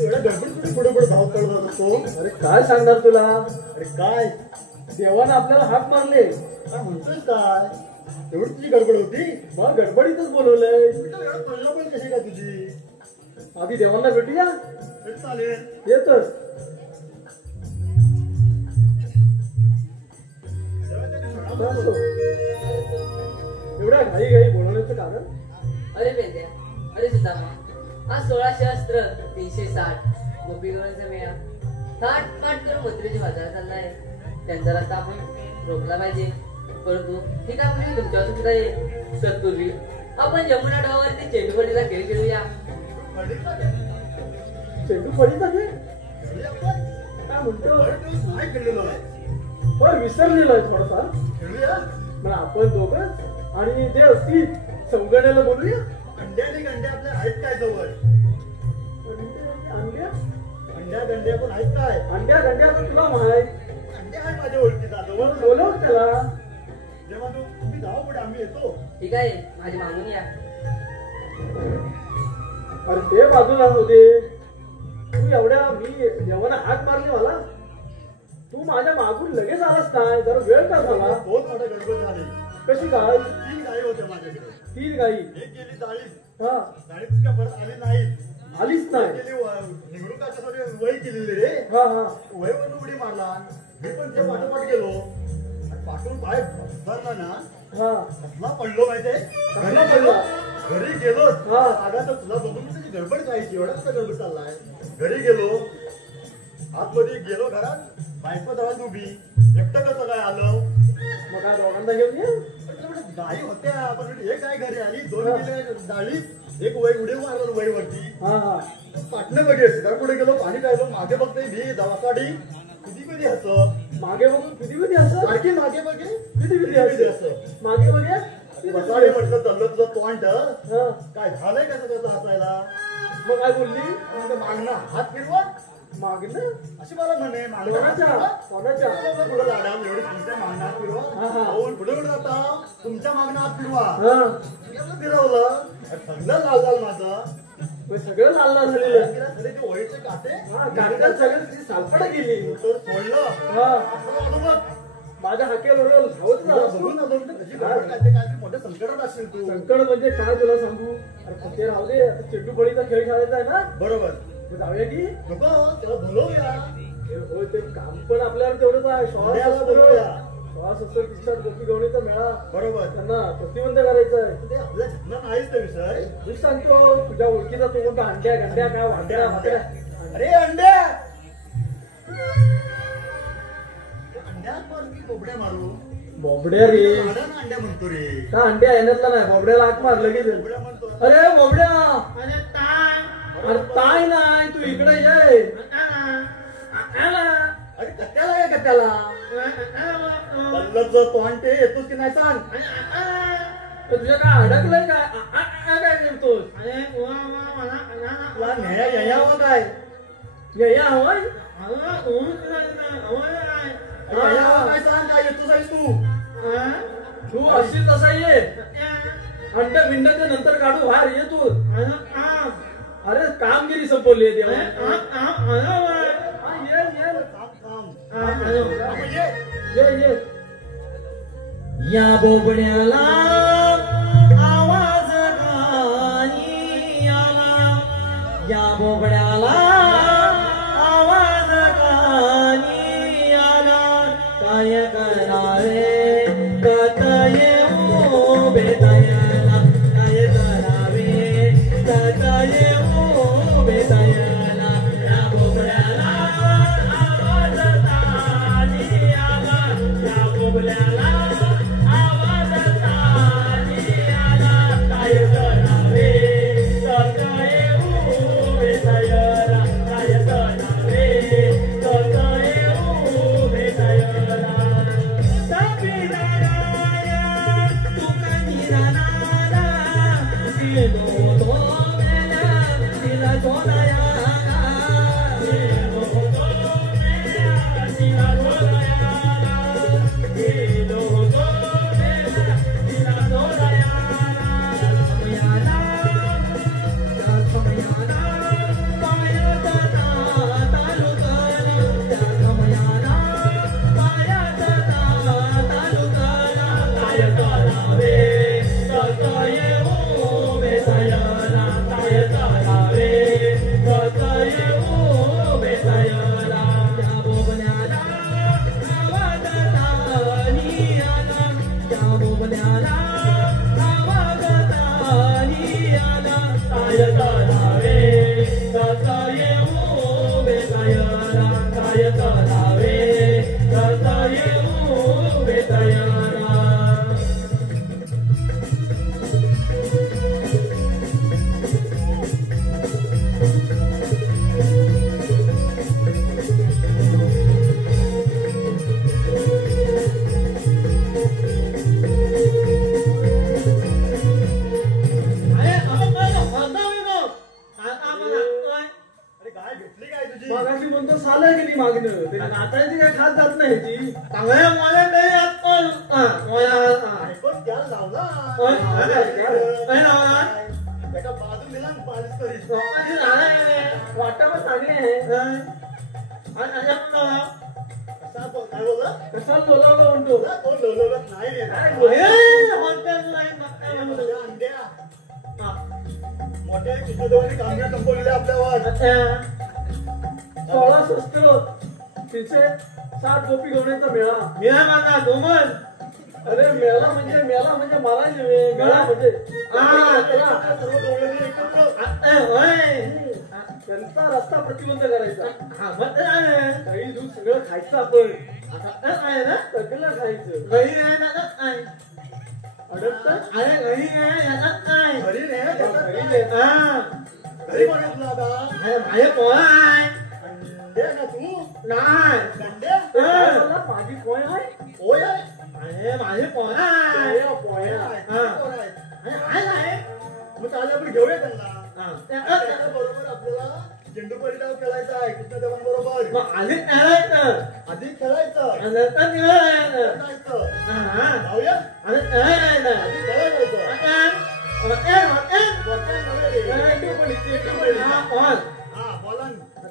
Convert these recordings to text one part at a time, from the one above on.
एवढ्या गडबडीत पुढे पुढे धाव करत असतो. अरे काय सांगणार तुला. अरे काय देवानं आपल्याला हाक मारले. काय म्हणतोय काय. एवढी तुझी गडबड होती. मग गडबडीतच बोलवलंय. कळलं पण कशी काय तुझी. आधी देवांना भेटूया. चालेल येतच एवढ्या घाई घाई बोलवण्याचं कारण. अरे बेंद्या, अरे सुदामा, आज 1600 अस्त्र 360 गोपीगणांचा मेळा थाट थाट करून मथुरेची बाजारात चाललाय. त्यांचा रस्ता आपण रोखला पाहिजे. परंतु हे काम नाही तुमच्या सुद्धा येईल. तत्पूर्वी आपण यमुना डोहावरती चेंडूफळीचा खेळ खेळूया. चेंडू फळीचा खेळ काय म्हणतो. काय खेळलेलो आहे. होय विसरलेलो आहे थोडासा. खेळूया. मग आपण दोघं आणि ते असतील संगण्याला बोलूया. अंड्याने गंड्या आपल्या आहेत काय जवळ. अंड्या अंड्या गंड्या पण आहेत काय. अंड्या गंड्या तर तुला माहित. अंड्या आहे माझ्या ओळखीचा जवळ. बोलव त्याला. जेव्हा तुम्ही जाऊ पुढे आम्ही येतो. ठीक आहे, माझी मागून या. अरे ते बाजूला होते. तू एवढ्या मी देवाना हाक मारली मला. तू माझ्या मागून लगेच आलास नाही. जरा वेळ का झाला. बहुत मोठा गडबड झाली. कशी काय. 3 गायी होत्या माझ्याकडे. 3 गाई. एक गेली जाळीत. हा जाळीत का परत आली नाही. आलीच नाही. गेली निवडणुकाच्या वय केलेली रे. हा हा वयवरून उडी मारला. मी पण ते पाठोपाठ गेलो. पाठून बाहेर धरला ना. हा कसला पडलो माहितीये. कसला पडला? घरी गेलो. हा. आगा तर तुला बघून त्याची गडबड करायची. एवढा कसा गडबड चाललाय. घरी गेलो. आतमध्ये गेलो घरात. बायको जवळ उभी. एकटं कसं काय आलं. मग काय दोघांना घेऊन ये. गाई होत्या पण एक गाय घरी आली. 2 गेले जाळीत. एक वय उडी मारलं वयवरती. हा हा पाटणं बघेल. तर पुढे गेलो पाणी प्यायलो. मागे बघते मी दवासाठी किती कधी असं. मागे बघून किती किती असं. सारखी मागे बघे किती असं. मागे बघे बसाडे म्हटलं चाललं तुझं तोंड. हा काय झालंय का त्याचं हसायला. मग काय बोलली. मागणं हात फिरवा. मागणं अशी मला म्हणे. कोणाच्या कोणाच्या पुढे लाडा एवढी तुमच्या मागणं हात हा, फिरवा. हा. पुढे पुढे जाता तुमच्या मागणं हात फिरवा. हा फिरवलं. सगळं लाल लाल माझं. मग सगळं लाल लाल झालेलं. सगळे ते ओळीचे काटे. हा कागदात सगळं तिची सालपडा गेली. तर सोडलं. हा असं झालं बघ. माझ्या हाकेबरोबर धावत तुला झाला. बघून आलो म्हणतो कशी गडबड काढते. काय मोठ्या संकटात असेल तू. संकट म्हणजे काय तुला सांगू. अरे ते राहू दे. आता चेंडू फळीचा खेळ खेळायचा आहे ना. बरोबर. मग जाऊया की. नको त्याला बोलवूया. होय ते काम पण आपल्याला तेवढंच आहे. उद्याला बोलवूया. 16 गोपी गवणीचा मेळा. बरोबर. त्यांना प्रतिबंध करायचा आहे. ते आपल्या झटना नाहीच ते विषय. मी सांगतो तुझ्या ओळखीचा तू कोणता अंड्या गंड्या काय वाट्या वाट्या. अरे अंड्या. अंड्यात मारू की कोबड्या मारू. बोबड्या रे. अंड्या म्हणतो रे. का अंड्या येण्यातला नाही. बोबड्याला हाक मार लगेच. कोबड्या म्हणतो. अरे बोबड्या. अरे ताय नाही तू इकडे ये. अरे कट्ट्याला आहे कट्ट्याला. बल्लचं तोंड ते येतोस की नाही सांग. तुझ्या काय अडकलंय काय. काय करतोस. तुला न्याया यावं काय. या हवाय. यावं काय सांग. काय येतोस आहेस तू. तू अशी तसा ये. अंड बिंडाच्या नंतर काढू बाहेर ये तू. अरे कामगिरी संपवली आहे देवा. ये ये. या बोबड्याला आवाज कानी आला. या बोबड्याला आवाज कानी आला. काय करावे कत येऊ बेतायाला. काय करावे कत येऊ बेतायाला. या बोबड्याला आवाज कानी आला. या बोबड्याला आवाज कानी आला. काय करावे कत येऊ बेतायाला. काय करावे कत येऊ बेतायाला. तपिराया तुका निरानाला. दिलो तो मेला दिला जोनाया. दिलो तो मेला दिला जोनाया. दिलो तो मेला दिला जोनाया. सालं गेली मागणं ते नाचायची काय खास जात नाही ह्याची चांगल्या मला नाही ऐकून त्याला लावला काय लावला? एका बाजून दिला आणि पाणीच तरी वाटावं चांगले आहे काय बोलला कसा बोलावला म्हणतो तो लोलवत नाही रे. काय बोल- अंड्या मोठ्या कृष्णदेवाने कामगिरी संपवलेल्या आपल्यावर 16 शस्त्र 360 गोपी गवण्याचा मेळा मेळा माझा दोमन अरे मेळा म्हणजे मला नव्हे मेळा म्हणजे सर्व डोळ्यांनी एकत्र त्यांचा रस्ता प्रतिबंध करायचा काही दूध सगळं खायचं आपण सगळं खायचं अडकत घरी नाही त्याचा घरी बनवलं आता अंडे ना तू अंडे माझी कोण आहे होय आहे. पोळ्या, पोळ्या. कोण आहे? मग चालेल आपण घेऊया त्यांना त्याच्या बरोबर आपल्याला झेंडू परिणाम खेळायचा आहे कृष्णदेवांबरोबर आधी खेळायचं जाऊया आधी खेळायचं हा बोला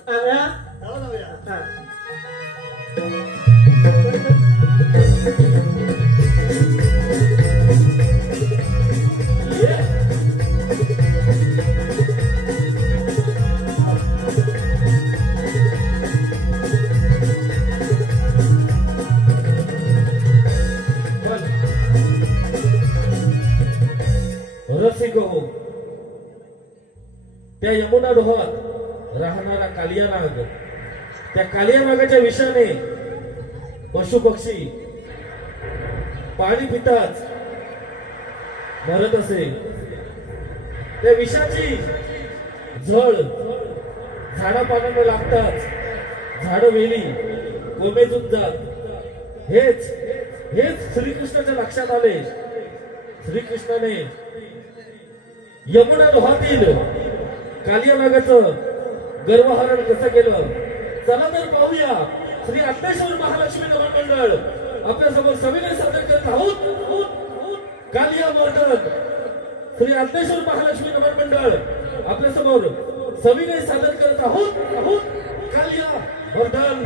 चला जाऊया रसिक हो त्या यमुना डोहात राहणारा कालिया नाग त्या कालिया नागाच्या विषाने पशु पक्षी पाणी पिताच मरत असे. त्या विषाची झळ झाडापानांना लागताच झाड वेली कोमेजून जात. हेच श्रीकृष्णाच्या लक्षात आले. श्रीकृष्णाने यमुना डोहातील कालिया नागाचं गर्वहरण कसं केलं चला तर पाहूया. श्री अत्तेश्वर महालक्ष्मी नमन मंडळ आपल्या समोर सविनय सादर करत आहोत. कालिया वर्धन श्री अत्तेश्वर महालक्ष्मी नमन मंडळ आपल्या समोर सविनय सादर करत आहोत. कालिया वर्धन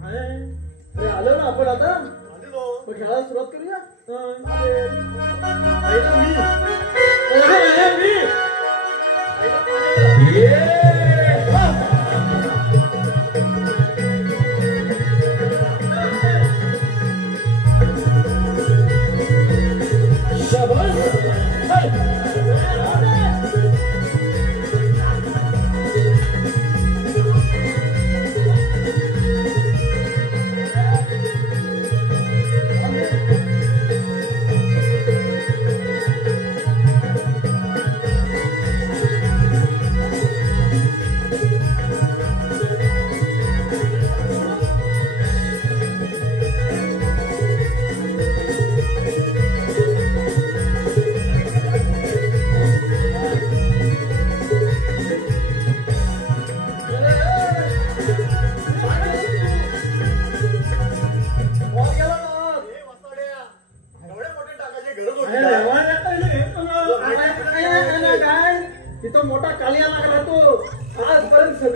आलो ना आपण आता आलेलो. मग खेळायला सुरुवात करूया पहिला मी ये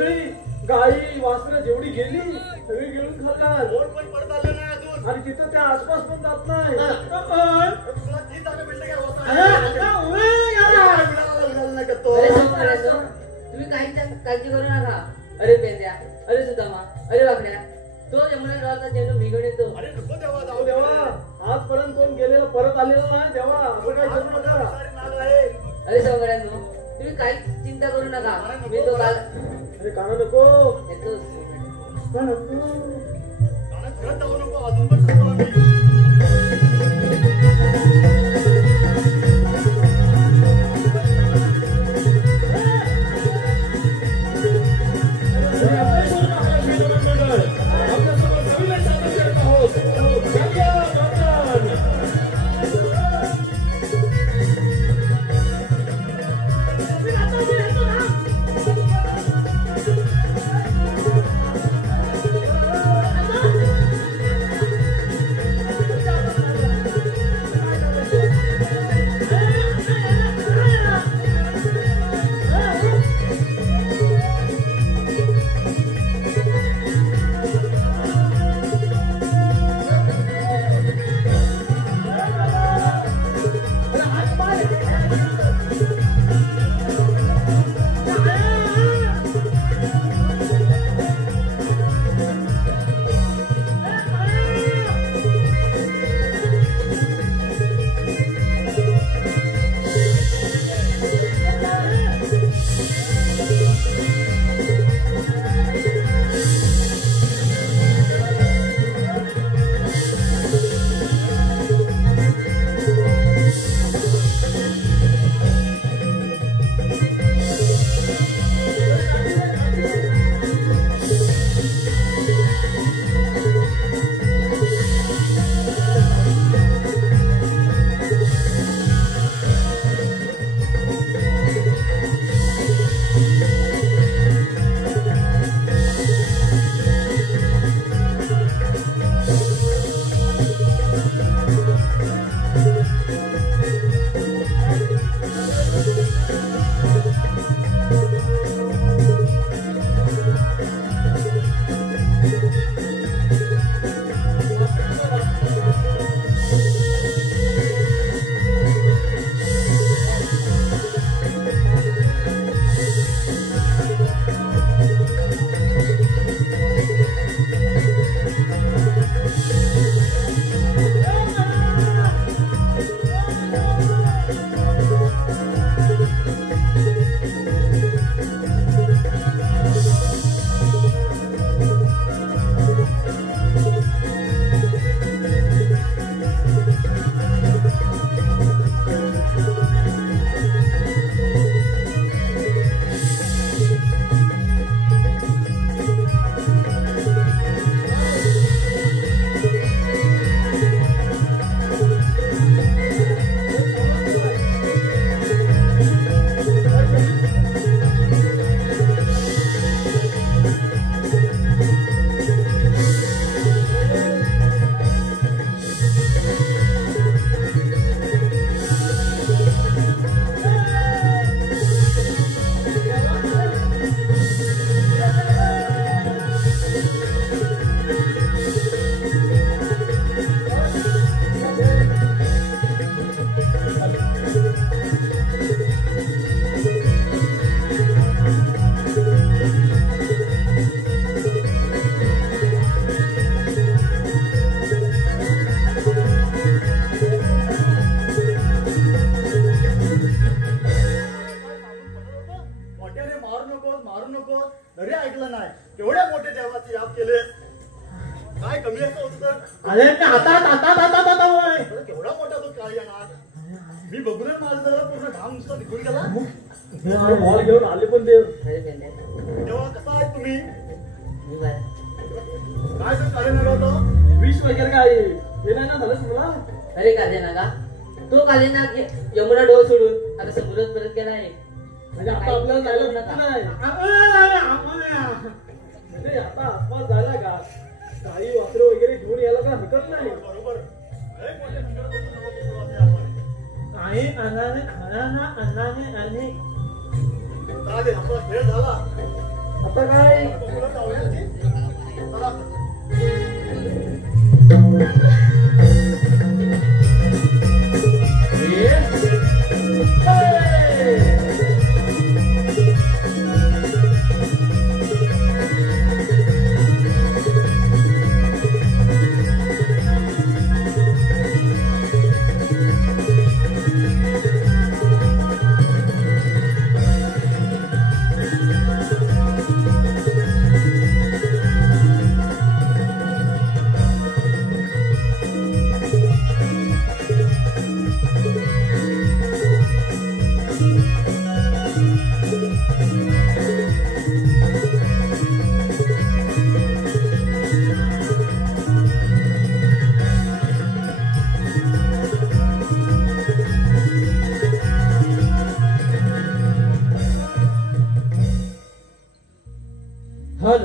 सगळी गाई वासरं जेवढी गेली सगळी गिळून खाल्ला कोण पण परत आलं नाही अजून. आणि तिथं त्या आसपास पण जात नाही. तुला ती जागा भेटली काय वसा? नाही का तो? अरे सावकारांनो, तुम्ही काही काळजी करू नका. अरे पेंद्या, अरे सुदामा, अरे वाकड्या, तो यमुना गावाचा चेंडू भिगून येतो. अरे नको देवा, जाऊ अहो दे. देवा, आजपर्यंत कोण गेलेला परत आलेला नाही देवा, असं काय आज करू मोठा नका. विषारी नाग आहे. अरे सावकारांनो, तुम्ही काही चिंता करू नका. मी तो काल अरे काना नको येतोच. का नको? कानात घरात जाऊ नको, अजून पण खातो आम्ही. श्री अप्पेश्वर महालक्ष्मी नमन मंडळ आपल्यासमोर सविनय सादर करत आहोत. कालिया नर्तन. अरे ते आता होय. केवढा मोठा तो काळी नाग. मी बघूनच माझं जरा पूर्ण घाम नुसता निघून गेला. बॉल घेऊन आले पण ते अरे पेंद्या, तेव्हा कसा आहे तुम्ही? मी बरं. काय तो काळी नाग होतो? विष वगैरे काय हे नाही ना झालं तुम्हाला? अरे कालिनागा, तो कालिनाग यमुना डोह सोडून आता समुद्रात परत गेला आहे. म्हणजे आता आपल्याला जायला भेटत नाही. म्हणजे आता आसपास जायला का काही वासर वगैरे घेऊन यायला काय हरकत नाही. बरोबर. लय मोठे संकट होतं तेव्हा मी सुरुवातीला आपण. आई अनाने अनाना अनाने आणि चालेल, आपला खेळ झाला. आता काय हल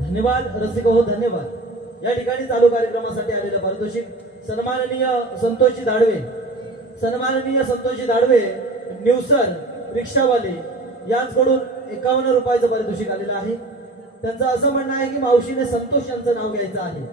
धन्यवाद रसिक हो धन्यवाद. या ठिकाणी चालू कार्यक्रमासाठी आलेलं पारितोषिक सन्माननीय संतोषजी दाडवे न्यूसर रिक्षावाले यांच्याकडून 51 रुपयाचं पारितोषिक आलेलं आहे. त्यांचं असं म्हणणं आहे की मावशीने संतोष यांचं नाव घ्यायचं आहे.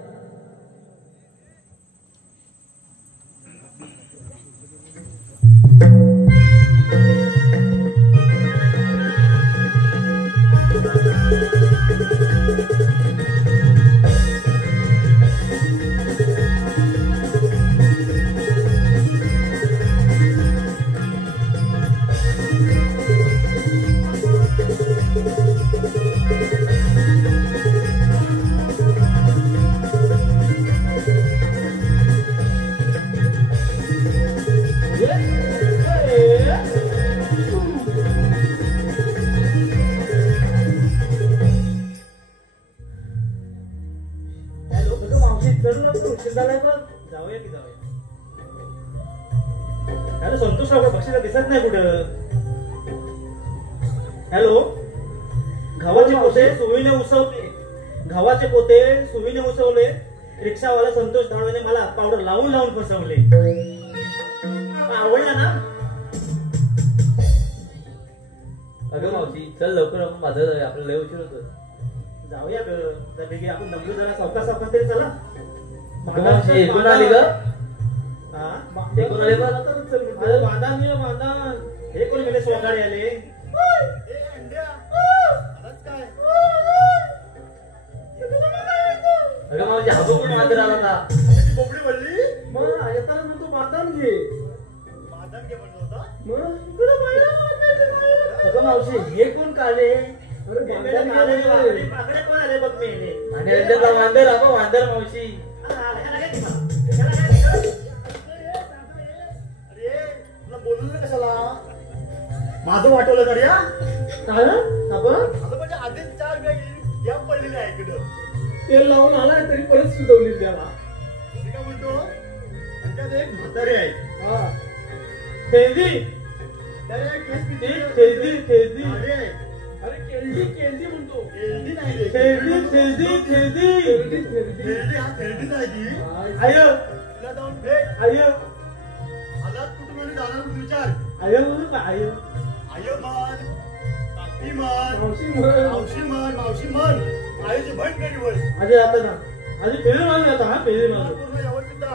जाऊया की जाऊया. हॅलो संतोषराव बक्षीला दिसत नाही कुठं. हॅलो गव्हाचे पोते सुवीने उसवले. रिक्षावाला संतोष धावणे मला पावडर लावून फसवले. आवडला ना. अगं मावशी चल लवकर आपण माझं आपल्याला लय उशीर होतो. जाऊया ग बेगी आपण नमलो जरा सावकाश तरी चला. एकूण आली ग हा एकूण आले बघ. हे कोण गेले स्वगाडे आले. ए अंड्या आलाच काय अगं मावशी हा बघून मात्र आला होता. त्याची बोबडी वळली मग येताना म्हणतो बादाम घे. बादाम घे म्हणलं होता. अगं मावशी हे कोण काढले. अरे बादाम घे. पाकडे कोण आले बघ मी आणि यांच्यातला वांदर हा बघ, वांदर मावशी. अरे तुला बोलू ना कशाला माझं वाटवलं तर या काय आपण आता म्हणजे आधीच 4 बॅग या पडलेले आहे इकडं. तेल लावून आला तरी परत सुचवली त्याला. मी काय म्हणतो त्यांच्यात एक म्हातारे आहे. हा तेजी त्याला एक केस पिते. तेजी गाडी आहे. अरे केळजी म्हणतो. खेळडी नाही रे. तेजी खेळडी हा खेळडीच आहे ती. आय तिला जाऊन भेट. आय आजाद कुटुंबाने जाणार म्हणून विचार. आय म्हणून का आय आय मान काकी मान मावशी म्हण. मावशी मान आईची भट करी वर अजय आता ना अजय पेरे मारून आता हा पेरे मारून पूर्ण यावर सुद्धा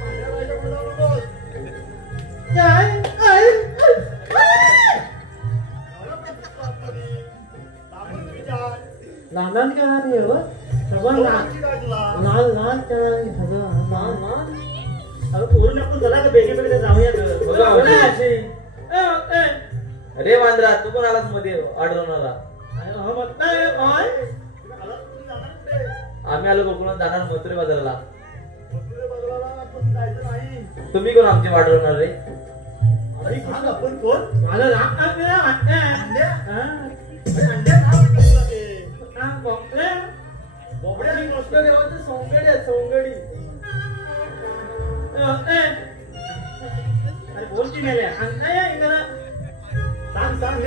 पांढऱ्या राजा पुढे जाऊ नकोस. काय लहान काय नाही सगळं लहान काय अरे पोरून आपण चला का बेगे जाऊया ग. अरे वांद्रा तू पण आलास मध्ये आढळून. आम्ही आलो बघून जाणार मथुरे बाजाराला. तुम्ही कोण आमची वाढवणार रे. आपण कोण मला राग सोंगडी अरे बोल की गेल्या सांग नीट सांग.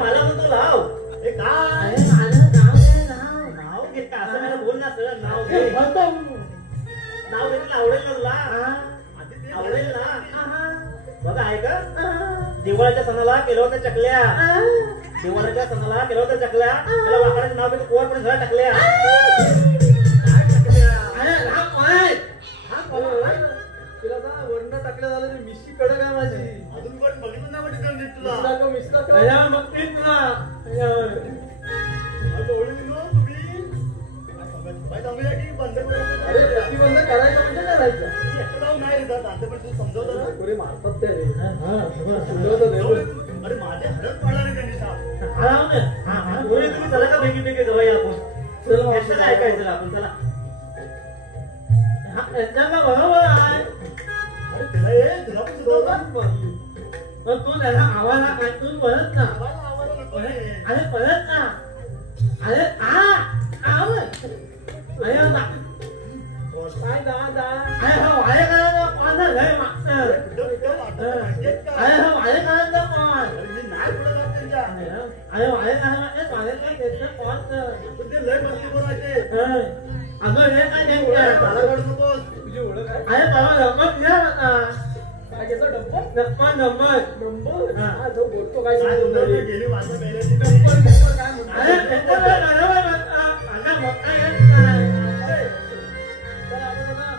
मला म्हणतो लाव. हे काय नाव घेत का असं मला बोल ना सगळं नाव घे. नाव घेतलं आवडेल ना तुला. आवडेल ना. बघा आहे का दिवाळीच्या सणाला केलं होत्या चकल्या. दिवाळीच्या सणाला केलं होत्या चकल्या. त्याला वाकडाचं नाव घेतो कोण पण घरा टाकल्या. वर्ण टाकल्या झालं मिशी कडक आहे माझी. अजून पण बघितलं नाही वाटत नीट तुला. मिस्टर मग तेच ना सांगूया की बंद अरे प्रतिबंध करायचं म्हणजे करायचं. नाही येतात आता पण तू समजवतो ना. पुढे मारतात ते अरे माझ्या हरत पडला रे त्यांनी साप. तुम्ही चला का बेगी बेगी जाऊया आपण. कशाला ऐकायचं आपण चला. बरोबर आहे. अरे तुला पण सुद्धा तू त्याला आवाज काय तू परत ना आवाज नको रे. अरे परत ना अरे आवाज अरे काय दा अरे हो वाळे करायचं पाहणार घर मागतं. अरे हो वाळे करायचं अरे वाळे नाही वाळे काय घेतलं कॉल पण ते लय मस्ती करायचे अगं हे काय घेतलं मला काढू नकोस. तुझी ओळख आहे अरे बाबा नंबर घ्या आता काय त्याचा डब्बा नंबर नंबर हा. हा, जो बोलतो काय काय सांगतो सुंदर रे. गेली माझ्या मेल्याची नंबर नंबर काय म्हणतो अरे पेपर बरोबर आता मोठा येत नाही चला, आता बघा.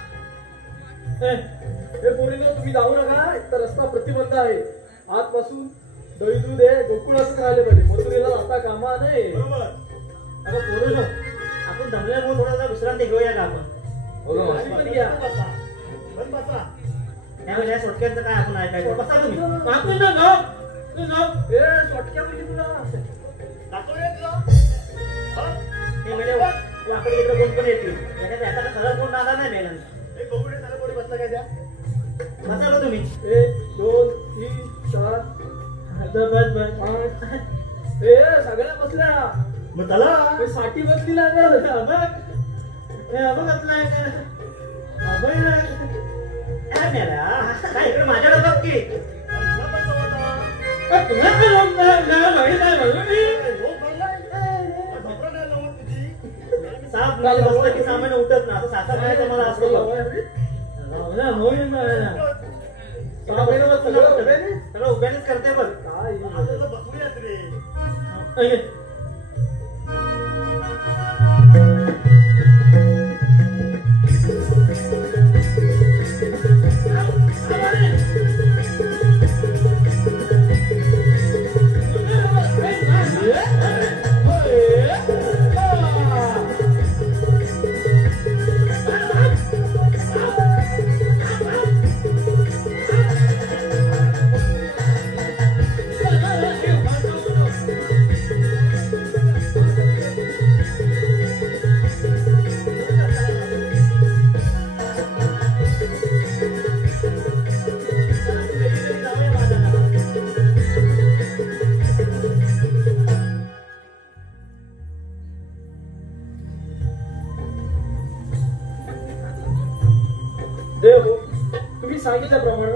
हे पोरीनो तुम्ही जाऊ नका एक तर रस्ता प्रतिबंध आहे आजपासून दही दूध आहे गोकुळ असं राहिले पाहिजे मथुरेला जाता कामा नाही बरोबर. अगं पोरू आपण जमल्यामुळे थोडासा विश्रांती घेऊया का आपण अशी पण घ्या. बसा. पण बसा. त्यामुळे या सोटक्यांचं काय आपण ऐकायचं बसा तुम्ही आपण ना नाव तू नाव ए शॉटक्या म्हणजे तुला दाखवूया तुला. हा? हे म्हणजे वाकडे इकडे कोण पण येतील याच्यात एखादा सरळ कोण नादा नाही मेलांचा हे बघू दे, त्याला कोणी बसला काय त्या? बसा का तुम्ही 1 2 3 4 5 ए सगळ्या बसल्या मग चला. हे साठी बसली लागल काय मेला काय इकडे माझ्याकडे बघ की तुला पण जवळचा. तुला काय लोक नाही काय झोप भरलाय? झोपरा नाही लावत तुझी. साप नाही बसलं की सामान्य उठत ना असं सासा म्हणायचं मला असतं बघ. सगळं उभ्यानेच करते बघ आता तर बसूयात रे. देव तुम्ही सांगितल्याप्रमाणे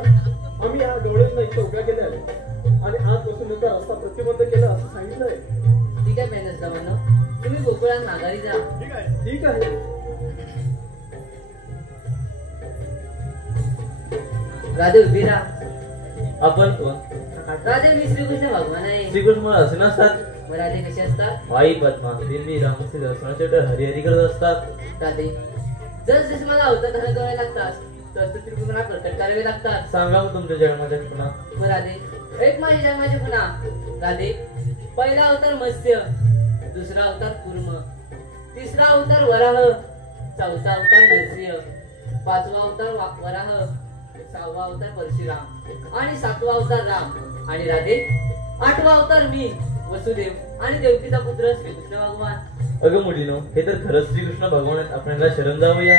आम्ही ह्या डोळ्यांना इथं उभ्या केल्या आणि आजपासून याचा रस्ता प्रतिबंध केला असं सांगितलंय ठीक आहे पेनसला म्हणा तुम्ही गोकुळात माघारी जा ठीक आहे. ठीक आहे राधे उभी राहा आपण कोण राधे मी श्रीकृष्ण भगवान आहे श्रीकृष्ण मला असे नसतात मग राधे कसे असतात वाई पद्मा दिल्ली रामसी दर्शनाचे हरिहरी करत असतात राधे जस मला अवतार धारण करावे लागतात तस त्रिपुरा प्रकट करावे लागतात सांगा मग तुमच्या जन्माच्या पुन्हा मग राधे एक माझ्या जन्माचे पुन्हा राधे पहिला अवतार मत्स्य दुसरा अवतार कूर्म तिसरा अवतार वराह चौथा अवतार नरसिंह पाचवा अवतार वराह सहावा अवतार परशुराम आणि सातवा अवतार राम आणि राधे आठवा अवतार मी वसुदेव आणि देवकीचा पुत्र श्रीकृष्ण भगवान अगं मुलीनो हे तर खरंच श्रीकृष्ण भगवान आहेत आपल्याला शरण जाऊया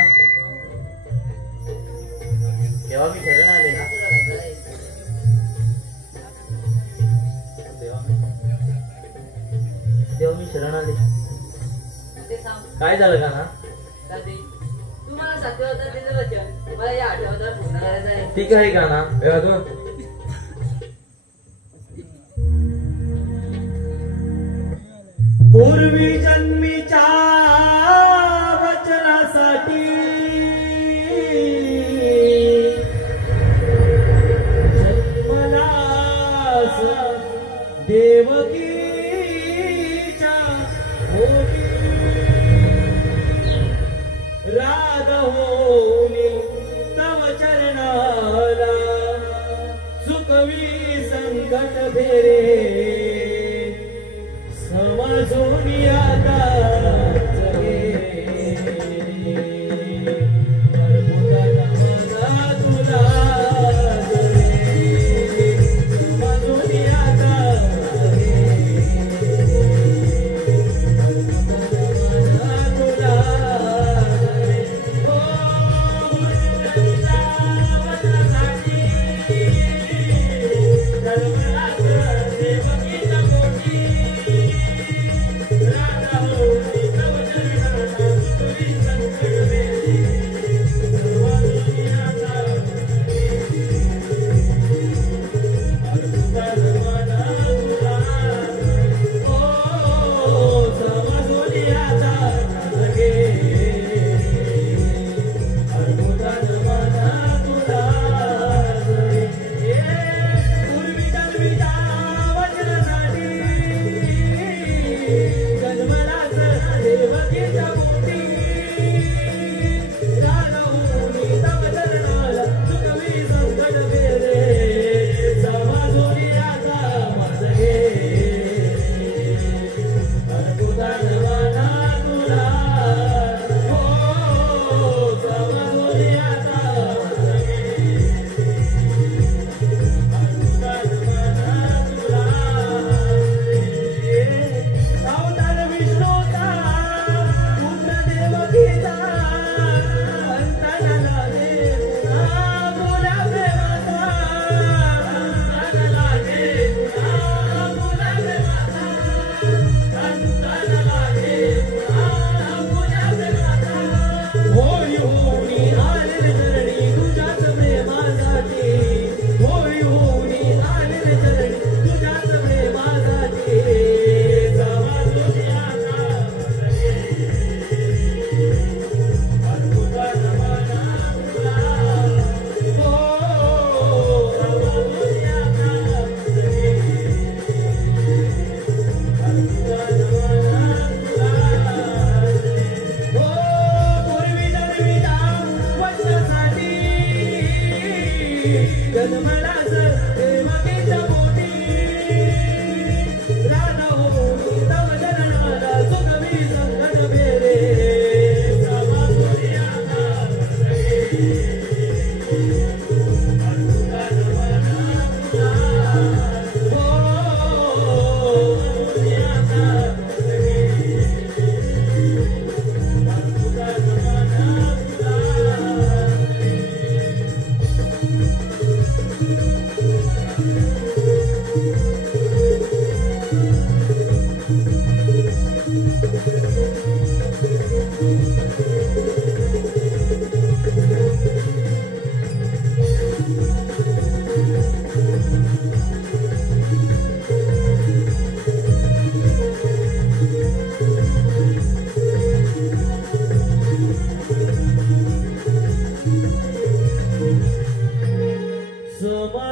तेव्हा मी शरण आले तेव्हा मी शरण आले ते सांग काय झालं का ना राधे तू मला सातव्या अवतार दिलं वचन मला या आठव्या अवतार पूर्ण करायचं आहे ठीक आहे का ना पूर्वी जन्मीच्या वचनासाठी जन्मलास देवकीच्या ओटी राग होनी तव चरणाला सुखवी संकट भेरे समजून आता जगे तुला समजून आता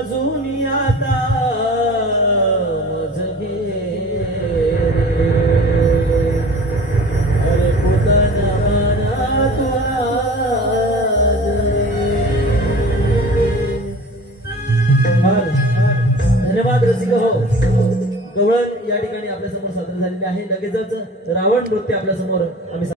अजून आता मज अरे पोताना धन्यवाद रसिक हो. गवळण या ठिकाणी आपल्या समोर सादर झालेले आहे. लगेचच रावण नृत्य आपल्या समोर आम्ही